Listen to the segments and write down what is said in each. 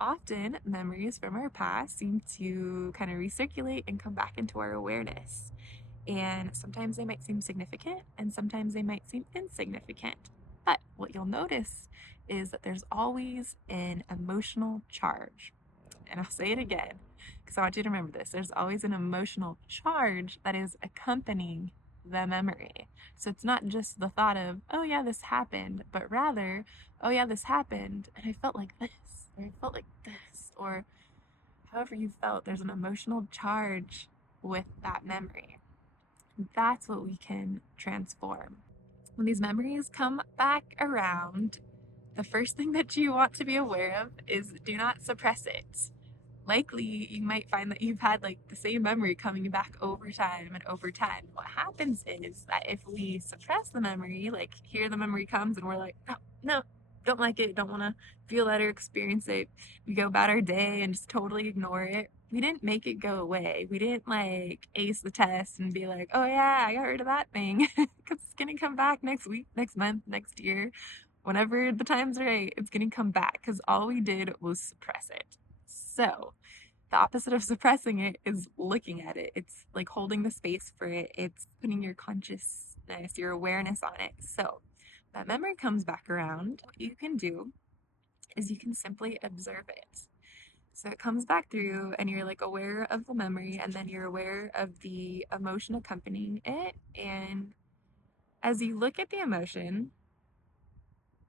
Often, memories from our past seem to kind of recirculate and come back into our awareness. And sometimes they might seem significant, and sometimes they might seem insignificant. But what you'll notice is that there's always an emotional charge. And I'll say it again because I want you to remember this. There's always an emotional charge that is accompanying the memory. So it's not just the thought of, oh yeah, this happened, but rather, oh yeah, this happened, and I felt like this, or I felt like this, or however you felt, there's an emotional charge with that memory. That's what we can transform. When these memories come back around, the first thing that you want to be aware of is do not suppress it. Likely you might find that you've had like the same memory coming back over time and over time. What happens is that if we suppress the memory, like here the memory comes and we're like, oh, no, don't like it, don't want to feel that or experience it. We go about our day and just totally ignore it. We didn't make it go away. We didn't like ace the test and be like, oh yeah, I got rid of that thing because it's gonna come back next week, next month, next year. Whenever the time's right, it's gonna come back because all we did was suppress it. So, the opposite of suppressing it is looking at it. It's like holding the space for it. It's putting your consciousness, your awareness on it. So, that memory comes back around. What you can do is you can simply observe it. So it comes back through, and you're like aware of the memory, and then you're aware of the emotion accompanying it. And as you look at the emotion,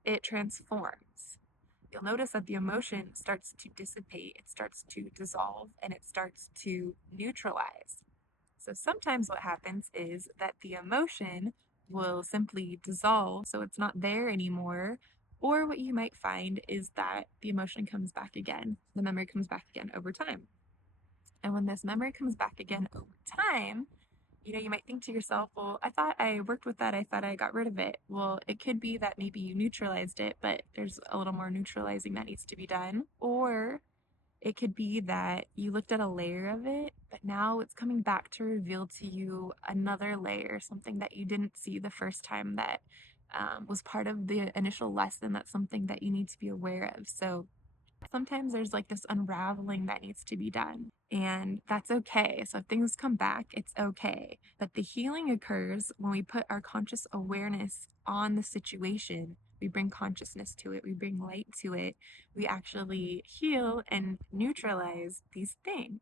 it transforms. You'll notice that the emotion starts to dissipate, it starts to dissolve, and it starts to neutralize. So sometimes what happens is that the emotion will simply dissolve, so it's not there anymore. Or what you might find is that the emotion comes back again, the memory comes back again over time. And when this memory comes back again over time, you might think to yourself, well, I thought I worked with that. I thought I got rid of it. Well, it could be that maybe you neutralized it, but there's a little more neutralizing that needs to be done. Or it could be that you looked at a layer of it, but now it's coming back to reveal to you another layer, something that you didn't see the first time that was part of the initial lesson. That's something that you need to be aware of. So sometimes there's like this unraveling that needs to be done, and that's okay. So if things come back, it's okay. But the healing occurs when we put our conscious awareness on the situation. We bring consciousness to it, we bring light to it. We actually heal and neutralize these things.